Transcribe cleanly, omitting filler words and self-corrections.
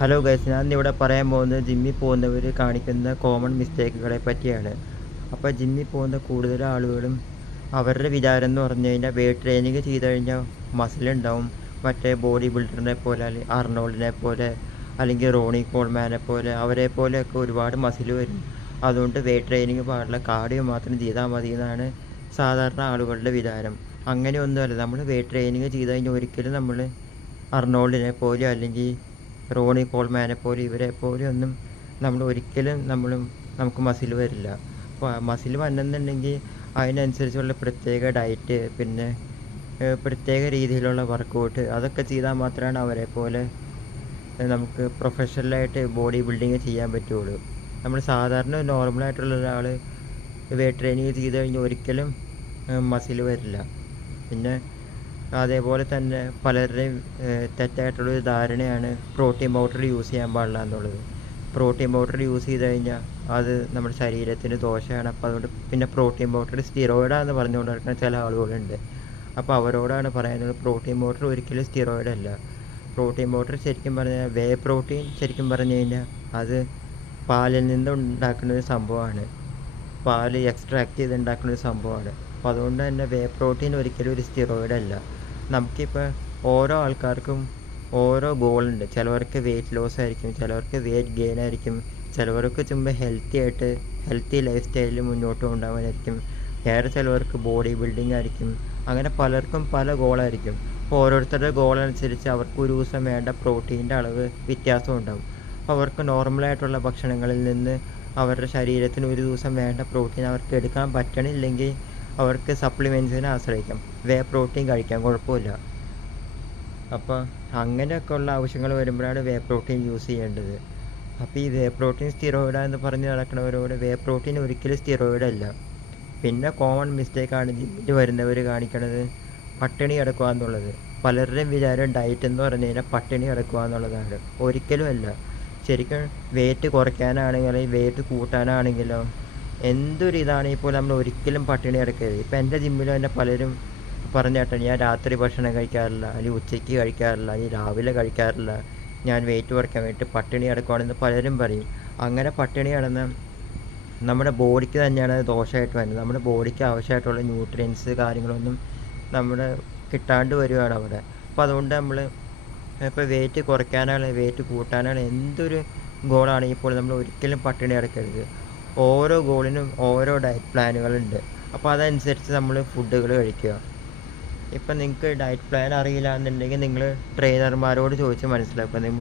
Hello guys, ഞാൻ ഇന്നിവിടെ പറയാൻ പോകുന്നത് ജിമ്മിൽ പോകുന്നവർ കാണിക്കുന്ന കോമൺ മിസ്റ്റേക്കുകളെ പറ്റിയാണ്. അപ്പോൾ ജിമ്മിൽ പോകുന്ന കൂടുതൽ ആളുകളും അവരുടെ വിചാരം എന്ന് പറഞ്ഞു കഴിഞ്ഞാൽ വെയ്റ്റ് ട്രെയിനിങ് ചെയ്ത് കഴിഞ്ഞാൽ മസിലുണ്ടാവും, മറ്റേ ബോഡി ബിൽഡറിനെ പോലെ അല്ലെങ്കിൽ അർണോൾഡിനെ പോലെ അല്ലെങ്കിൽ റോണി കോൾമാനെ പോലെ അവരെ പോലെയൊക്കെ ഒരുപാട് മസിൽ വരും. അതുകൊണ്ട് വെയ്റ്റ് ട്രെയിനിങ് പാടില്ല, കാർഡിയോ മാത്രം ചെയ്താൽ മതി എന്നാണ് സാധാരണ ആളുകളുടെ വിചാരം. അങ്ങനെയൊന്നുമല്ല. നമ്മൾ വെയ്റ്റ് ട്രെയിനിങ് ചെയ്ത് കഴിഞ്ഞാൽ ഒരിക്കലും നമ്മൾ അർണോൾഡിനെ പോലെ അല്ലെങ്കിൽ റോണി കോൾമാനെ പോലെ ഇവരെ പോലെയൊന്നും നമ്മൾ ഒരിക്കലും നമുക്ക് മസിൽ വരില്ല. അപ്പോൾ മസിൽ വന്നെന്നുണ്ടെങ്കിൽ അതിനനുസരിച്ചുള്ള പ്രത്യേക ഡയറ്റ്, പിന്നെ പ്രത്യേക രീതിയിലുള്ള വർക്കൗട്ട് അതൊക്കെ ചെയ്താൽ മാത്രമാണ് അവരെ പോലെ നമുക്ക് പ്രൊഫഷണലായിട്ട് ബോഡി ബിൽഡിങ് ചെയ്യാൻ പറ്റുള്ളൂ. നമ്മൾ സാധാരണ നോർമലായിട്ടുള്ള ഒരാൾ വെയ്റ്റ് ട്രെയിനിങ് ചെയ്ത് കഴിഞ്ഞാൽ ഒരിക്കലും മസിൽ വരില്ല. പിന്നെ അതേപോലെ തന്നെ പലരുടെയും തെറ്റായിട്ടുള്ളൊരു ധാരണയാണ് പ്രോട്ടീൻ പൗഡർ യൂസ് ചെയ്യാൻ പാടില്ല എന്നുള്ളത്. പ്രോട്ടീൻ പൗഡർ യൂസ് ചെയ്ത് കഴിഞ്ഞാൽ അത് നമ്മുടെ ശരീരത്തിന് ദോഷമാണ്. അപ്പോൾ അതുകൊണ്ട് പിന്നെ പ്രോട്ടീൻ പൗഡർ സ്റ്റിറോയിഡാണെന്ന് പറഞ്ഞുകൊണ്ട് നടക്കുന്ന ചില ആളുകളുണ്ട്. അപ്പോൾ അവരോടാണ് പറയാനുള്ളത്, പ്രോട്ടീൻ പൗഡർ ഒരിക്കലും സ്റ്റിറോയിഡ് അല്ല. പ്രോട്ടീൻ പൗഡർ ശരിക്കും പറഞ്ഞാൽ പ്രോട്ടീൻ ശരിക്കും പറഞ്ഞു കഴിഞ്ഞാൽ അത് പാലിൽ നിന്ന് ഉണ്ടാക്കുന്ന ഒരു സംഭവമാണ്. പാൽ എക്സ്ട്രാക്ട് ചെയ്ത് ഉണ്ടാക്കുന്ന ഒരു സംഭവമാണ്. അപ്പോൾ അതുകൊണ്ട് തന്നെ പ്രോട്ടീൻ ഒരിക്കലും ഒരു സ്റ്റിറോയിഡ് അല്ല. നമുക്കിപ്പോൾ ഓരോ ആൾക്കാർക്കും ഓരോ ഗോളുണ്ട്. ചിലവർക്ക് വെയ്റ്റ് ലോസ് ആയിരിക്കും, ചിലവർക്ക് വെയ്റ്റ് ഗെയിൻ ആയിരിക്കും, ചിലവർക്ക് ചുമ്മാ ഹെൽത്തി ലൈഫ് സ്റ്റൈലിൽ മുന്നോട്ട് കൊണ്ടുപോകാനായിരിക്കും, വേറെ ചിലവർക്ക് ബോഡി ബിൽഡിംഗ് ആയിരിക്കും. അങ്ങനെ പലർക്കും പല ഗോളായിരിക്കും. അപ്പോൾ ഓരോരുത്തരുടെ ഗോളനുസരിച്ച് അവർക്ക് ഒരു ദിവസം വേണ്ട പ്രോട്ടീൻ്റെ അളവ് വ്യത്യാസം ഉണ്ടാകും. അപ്പോൾ അവർക്ക് നോർമലായിട്ടുള്ള ഭക്ഷണങ്ങളിൽ നിന്ന് അവരുടെ ശരീരത്തിന് ഒരു ദിവസം വേണ്ട പ്രോട്ടീൻ അവർക്ക് എടുക്കാൻ പറ്റണില്ലെങ്കിൽ അവർക്ക് സപ്ലിമെൻറ്റ്സിനെ ആശ്രയിക്കാം. പ്രോട്ടീൻ കഴിക്കാം, കുഴപ്പമില്ല. അപ്പോൾ അങ്ങനെയൊക്കെയുള്ള ആവശ്യങ്ങൾ വരുമ്പോഴാണ് പ്രോട്ടീൻ യൂസ് ചെയ്യേണ്ടത്. അപ്പോൾ ഈ പ്രോട്ടീൻ സ്റ്റിറോയിഡാന്ന് പറഞ്ഞ് നടക്കുന്നവരോട് പ്രോട്ടീൻ ഒരിക്കലും സ്റ്റിറോയിഡ് അല്ല. പിന്നെ കോമൺ മിസ്റ്റേക്കാണ് ജിമ്മിൽ വരുന്നവർ കാണിക്കണത് പട്ടിണി കിടക്കുക എന്നുള്ളത്. പലരുടെയും വിചാരം ഡയറ്റ് എന്ന് പറഞ്ഞു കഴിഞ്ഞാൽ പട്ടിണി കിടക്കുക എന്നുള്ളതാണ്. ഒരിക്കലും അല്ല. ശരിക്കും വെയിറ്റ് കുറയ്ക്കാനാണെങ്കിലും വെയിറ്റ് കൂട്ടാനാണെങ്കിലും എന്തൊരു ഇതാണെങ്കിൽ പോലും നമ്മൾ ഒരിക്കലും പട്ടിണി കിടക്കരുത്. ഇപ്പം എൻ്റെ ജിമ്മിലും തന്നെ പലരും പറഞ്ഞേട്ടോ, ഞാൻ രാത്രി ഭക്ഷണം കഴിക്കാറില്ല, അല്ലെങ്കിൽ ഉച്ചയ്ക്ക് കഴിക്കാറില്ല, അല്ലെങ്കിൽ രാവിലെ കഴിക്കാറില്ല, ഞാൻ വെയിറ്റ് കുറയ്ക്കാൻ വേണ്ടിയിട്ട് പട്ടിണി കിടക്കുകയാണെന്ന് പലരും പറയും. അങ്ങനെ പട്ടിണി കിടന്ന് നമ്മുടെ ബോഡിക്ക് തന്നെയാണ് അത് ദോഷമായിട്ട് വരുന്നത്. നമ്മുടെ ബോഡിക്ക് ആവശ്യമായിട്ടുള്ള ന്യൂട്രിയൻസ് കാര്യങ്ങളൊന്നും നമ്മുടെ കിട്ടാണ്ട് വരികയാണ് അവിടെ. അപ്പോൾ അതുകൊണ്ട് നമ്മൾ ഇപ്പോൾ വെയിറ്റ് കുറയ്ക്കാനാണ് വെയിറ്റ് കൂട്ടാനാണ് എന്തൊരു ഗോളാണെങ്കിൽ പോലും നമ്മൾ ഒരിക്കലും പട്ടിണി കിടക്കരുത്. ഓരോ ഗോളിനും ഓരോ ഡയറ്റ് പ്ലാനുകളുണ്ട്. അപ്പോൾ അതനുസരിച്ച് നമ്മൾ ഫുഡുകൾ കഴിക്കുക. ഇപ്പം നിങ്ങൾക്ക് ഡയറ്റ് പ്ലാൻ അറിയില്ല എന്നുണ്ടെങ്കിൽ നിങ്ങൾ ട്രെയിനർമാരോട് ചോദിച്ച് മനസ്സിലാക്കുക.